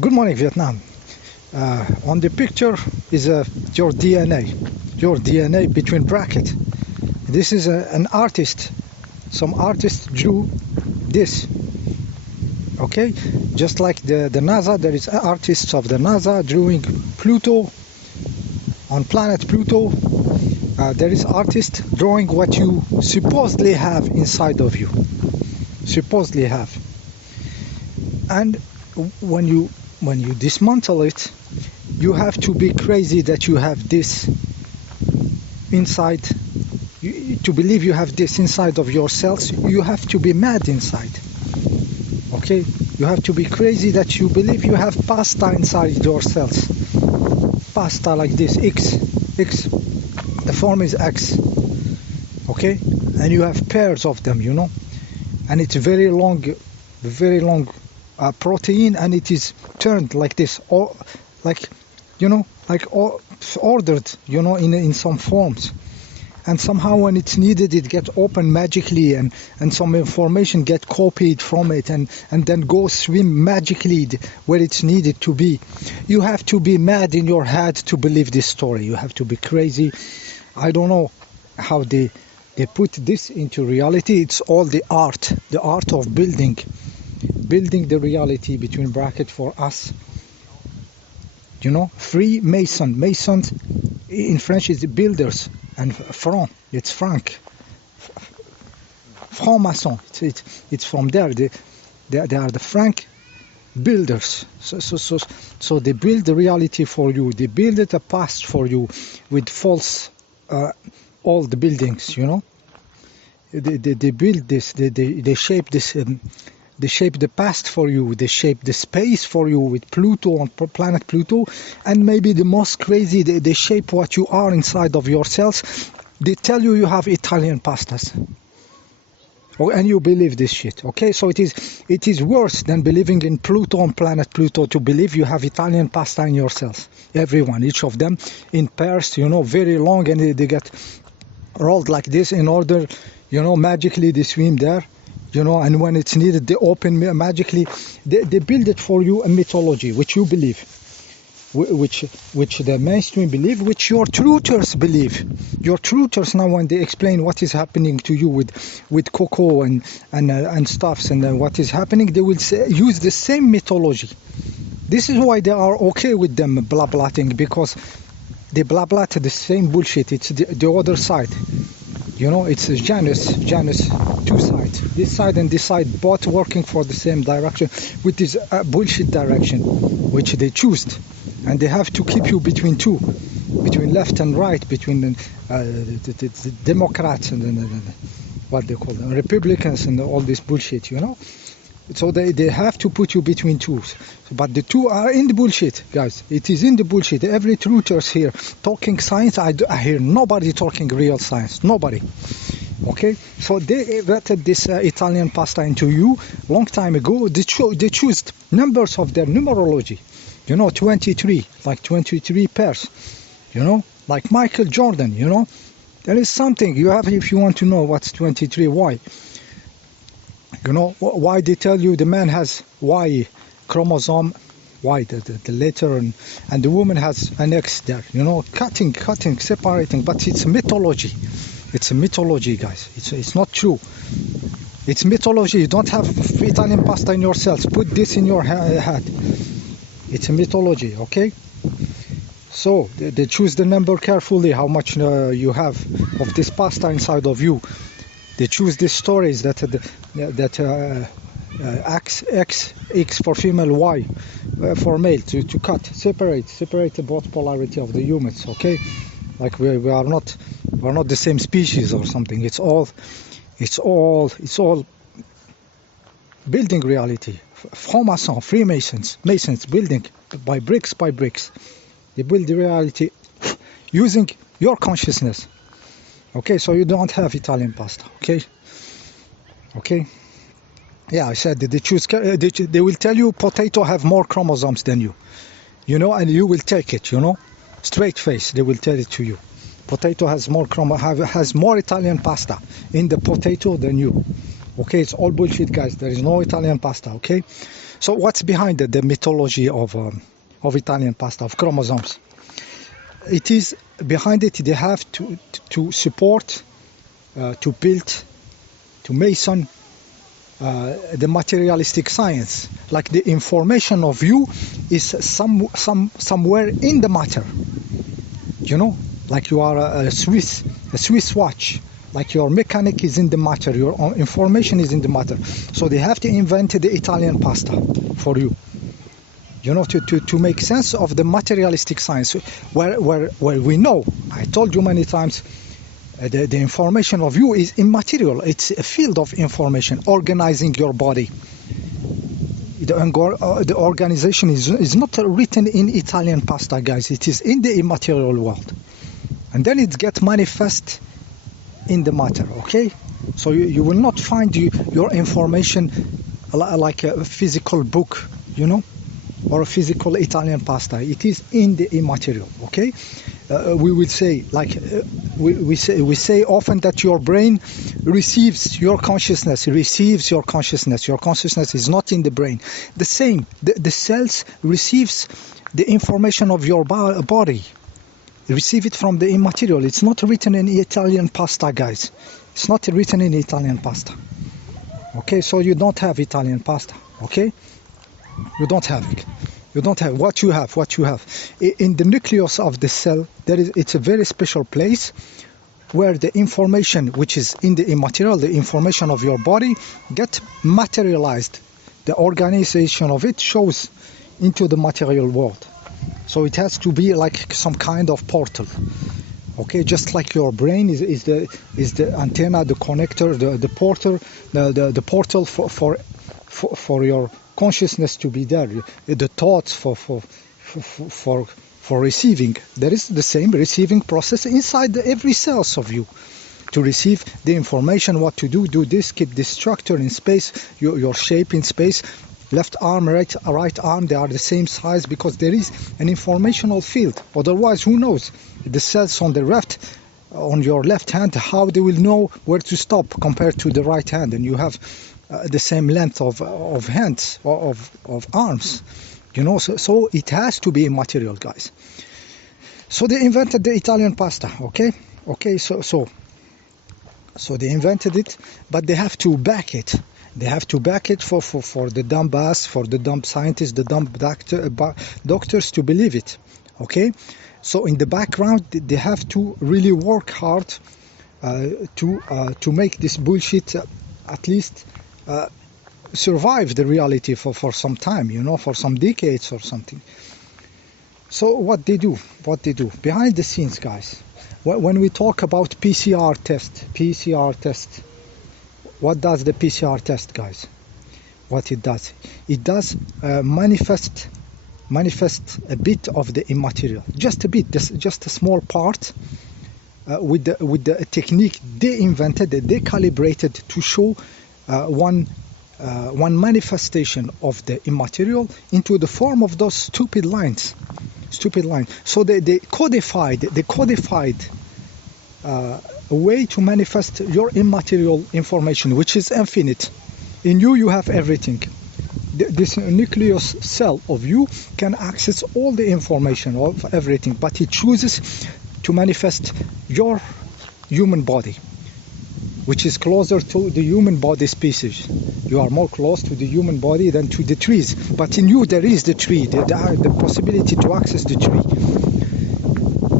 Good morning, Vietnam. On the picture is your DNA between brackets. This is an artist. Some artist drew this. Okay, just like the NASA, there is artists of the NASA drawing Pluto. On planet Pluto, there is artist drawing what you supposedly have inside of you. Supposedly have. And when you dismantle it, you have to be crazy that you have this inside. To believe you have this inside of your cells, you have to be mad inside. Okay, you have to be crazy that you believe you have pasta inside your cells. Pasta like this, X. The form is X. Okay, and you have pairs of them, and it's very long protein, and it is turned like this, or like ordered, in some forms. And somehow when it's needed, it gets opened magically, and some information get copied from it, and then go swim magically where it's needed to be. You have to be mad in your head to believe this story. You have to be crazy. I don't know how they put this into reality. It's all the art of building the reality between brackets for us. Freemason. Masons in French is the builders, and franc, it's franc. Franc-maçon, it's from there. They are the franc builders. So they build the reality for you. They build a past for you with false old buildings. They build this. They shape this. They shape the past for you. They shape the space for you with Pluto, on planet Pluto. And maybe the most crazy, they shape what you are inside of yourselves. They tell you have Italian pastas. And you believe this shit. Okay, so it is worse than believing in Pluto, on planet Pluto, to believe you have Italian pasta in yourselves. Everyone, each of them in pairs, very long, and they get rolled like this in order, magically they swim there. And when it's needed, they open magically. They build it for you, a mythology, which you believe, which the mainstream believe, which your truthers believe. Your truthers now, when they explain what is happening to you with cocoa and stuffs and what is happening, they will use the same mythology. This is why they are okay with them blah-blatting, because they blah-blat the same bullshit. It's the other side. It's Janus, two sides, this side and this side, both working for the same direction, with this bullshit direction, which they choose. And they have to keep you between two, between left and right, between the Democrats and what they call them, Republicans, and all this bullshit, So they have to put you between two. But the two are in the bullshit, guys. It is in the bullshit. Every truthers here talking science, I hear nobody talking real science. Nobody. Okay? So they vetted this Italian pasta into you long time ago. They chose numbers of their numerology. 23, like 23 pairs. Like Michael Jordan, There is something you have if you want to know what's 23, why. Why they tell you the man has Y chromosome, Y, the letter, and the woman has an X there. Cutting, separating, but it's mythology. It's a mythology, guys. It's not true. It's mythology. You don't have Italian pasta in your cells. Put this in your head. It's a mythology, okay? So they choose the number carefully, how much you have of this pasta inside of you. They choose these stories that X for female, Y for male, to cut, separate both polarity of the humans. Okay, like we are not the same species or something. It's all building reality. Franc-maçon, Freemasons, Masons building by bricks. They build the reality using your consciousness. Okay, so you don't have Italian pasta. Okay. Yeah, I said they choose. They will tell you potato have more chromosomes than you, and you will take it. Straight face. They will tell it to you. Potato has more has more Italian pasta in the potato than you. Okay, it's all bullshit, guys. There is no Italian pasta. Okay, so what's behind the mythology of Italian pasta, of chromosomes? It is behind it. They have to support, to build, to mason the materialistic science. Like the information of you is somewhere in the matter. You know, like you are a Swiss watch. Like your mechanic is in the matter, your information is in the matter. So they have to invent the Italian pasta for you. You know, to make sense of the materialistic science, where we know, I told you many times, the information of you is immaterial. It's a field of information, organizing your body. The organization is not written in Italian pasta, guys. It is in the immaterial world. And then it gets manifest in the matter, okay? So you will not find your information like a physical book, you know, or a physical Italian pasta. It is in the immaterial, okay? We will say, like, we say often that your brain receives your consciousness. Your consciousness is not in the brain. The same, the cells receives the information of your body. Receive it from the immaterial. It's not written in Italian pasta, guys. It's not written in Italian pasta. Okay, so you don't have Italian pasta, okay? You don't have it. You don't have what you have. In the nucleus of the cell, it's a very special place where the information which is in the immaterial, the information of your body, get materialized. The organization of it shows into the material world. So it has to be like some kind of portal. Okay, just like your brain is the antenna, the connector, the portal for your consciousness to be there, the thoughts for receiving. There is the same receiving process inside every cells of you to receive the information, what to do this, keep this structure in space, your shape in space. Left arm, right arm, they are the same size because there is an informational field. Otherwise, who knows? The cells on your left hand, how they will know where to stop compared to the right hand, and you have the same length of hands or of arms. You know, so it has to be immaterial, guys. So they invented the Italian pasta. Okay, so they invented it, but they have to back it. They have to back it for the dumb ass, for the dumb scientists, the dumb doctors to believe it. Okay, so in the background they have to really work hard to make this bullshit at least survive the reality for some time, you know, for some decades or something. So what they do behind the scenes, guys, when we talk about PCR test, what does the PCR test, guys? What it does manifest a bit of the immaterial, just a bit, just a small part, with the technique they invented, they calibrated to show one manifestation of the immaterial into the form of those stupid lines. So they codified a way to manifest your immaterial information, which is infinite. In you have everything. This nucleus cell of you can access all the information of everything, but it chooses to manifest your human body, which is closer to the human body species. You are more close to the human body than to the trees, but in you there is the tree, the possibility to access the tree,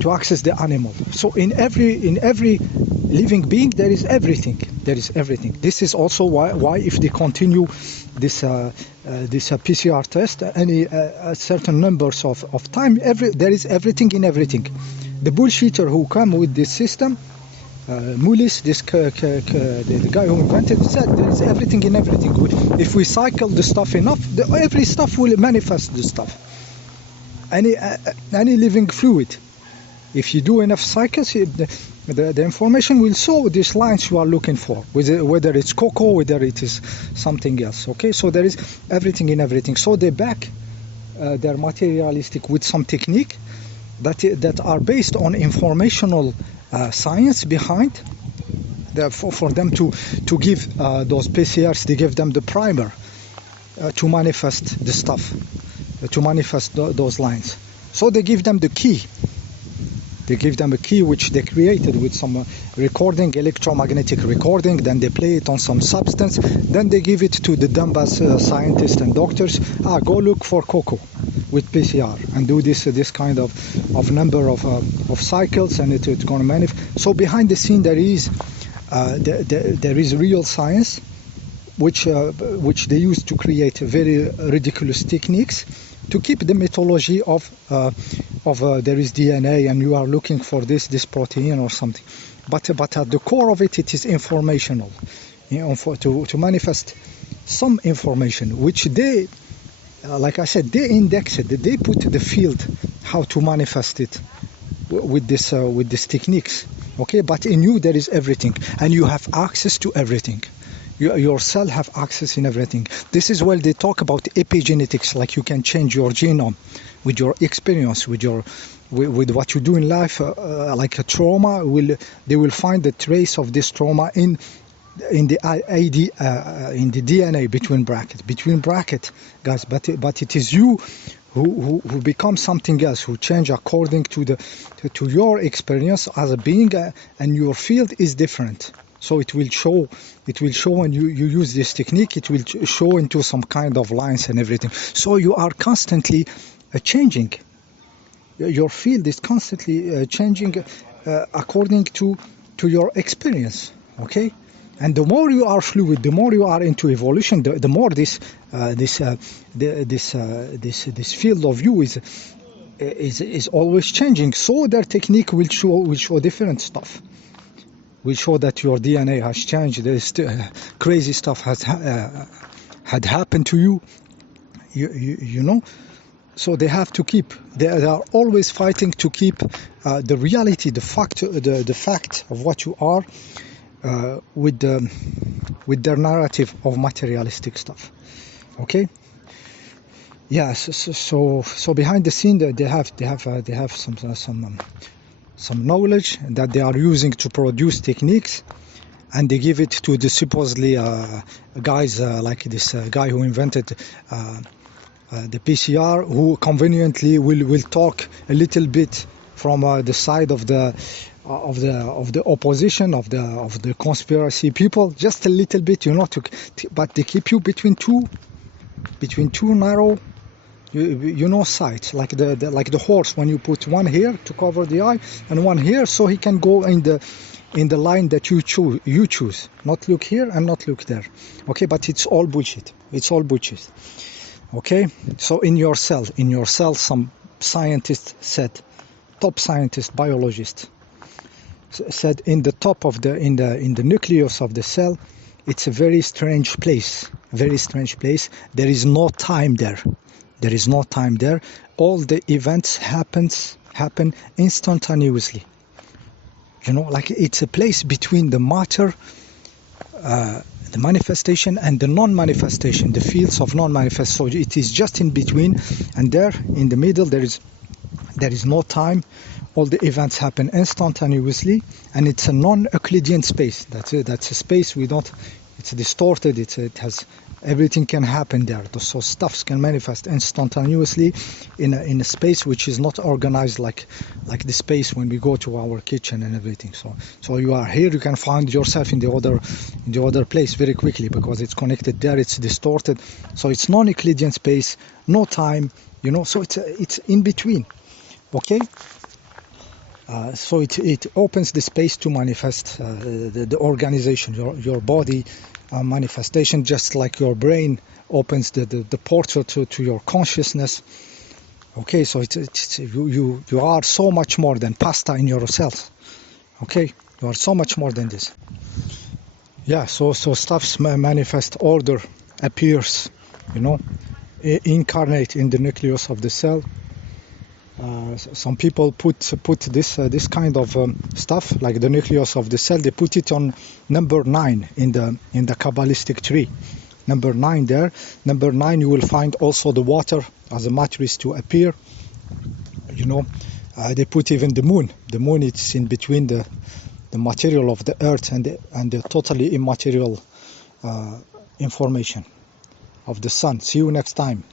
to access the animal. So in every living being there is everything. This is also why if they continue this PCR test certain numbers of time, there is everything in everything. The bullshitter who come with this system, Mullis, the guy who invented it, said there is everything in everything. If we cycle the stuff enough, every stuff will manifest the stuff. Any living fluid, if you do enough cycles, the information will show these lines you are looking for, whether it's cocoa, whether it is something else. Okay, so there is everything in everything. So they back their materialistic with some technique that are based on informational science behind, For them to give those PCRs, they give them the primer to manifest the stuff, to manifest those lines. So they give them the key. They give them a key which they created with some recording, electromagnetic recording. Then they play it on some substance. Then they give it to the Donbass scientists and doctors. Go look for cocoa with PCR and do this kind of number of cycles, and it's going to manifest. So behind the scene there is real science, which they use to create very ridiculous techniques to keep the mythology of there is DNA and you are looking for this protein or something. But at the core of it, it is informational, to manifest some information, which they, like I said, they index it. They put the field how to manifest it with these techniques. Okay, but in you there is everything, and you have access to everything. Your cell have access in everything. This is where they talk about epigenetics, like you can change your genome with your experience, with what you do in life. Like a trauma, they will find the trace of this trauma in the DNA between bracket, guys. But it is you who become something else, who change according to your experience as a being, and your field is different. So it will show when you use this technique, it will show into some kind of lines and everything. So you are constantly changing. Your field is constantly changing according to your experience. Okay, and the more you are fluid, the more you are into evolution, the more this field of you is always changing. So their technique will show different stuff. Will show that your DNA has changed. There's crazy stuff had happened to you. You know. So they have to keep. They are always fighting to keep the reality, the fact of what you are, with their narrative of materialistic stuff. Okay. Yes. So behind the scene, they have some knowledge that they are using to produce techniques, and they give it to the supposedly guys like this guy who invented the PCR, who conveniently will talk a little bit from the side of the opposition, of the conspiracy people, just a little bit, but they keep you between two narrow sights, like the horse, when you put one here to cover the eye and one here so he can go in the line that you choose, not look here and not look there. Okay, but it's all bullshit. Okay, so in your cell, some scientist said, top scientist, biologist said, in the top of in the nucleus of the cell, it's a very strange place. There is no time there. All the events happen instantaneously. Like it's a place between the matter, the manifestation, and the non-manifestation, the fields of non-manifest. So it is just in between, and there in the middle there is no time. All the events happen instantaneously, and it's a non-Euclidean space. That's a space we don't. It's distorted. It has. Everything can happen there. So stuffs can manifest instantaneously in a space which is not organized like the space when we go to our kitchen and everything. So you are here, you can find yourself in the other place very quickly because it's connected there. It's distorted. So it's non-Euclidean space, no time. So it's in between. Okay. So it opens the space to manifest the organization, your body. Manifestation, just like your brain opens the portal to your consciousness. Okay, so you are so much more than pasta in your cells. Okay, you are so much more than this. Yeah, so stuffs manifest, order appears, incarnate in the nucleus of the cell. Some people put this kind of stuff, like the nucleus of the cell, they put it on number 9 in the Kabbalistic tree. Number 9 there. Number 9 you will find also the water as a matrix to appear. They put even the moon. The moon, it's in between the the material of the earth and the totally immaterial information of the sun. See you next time.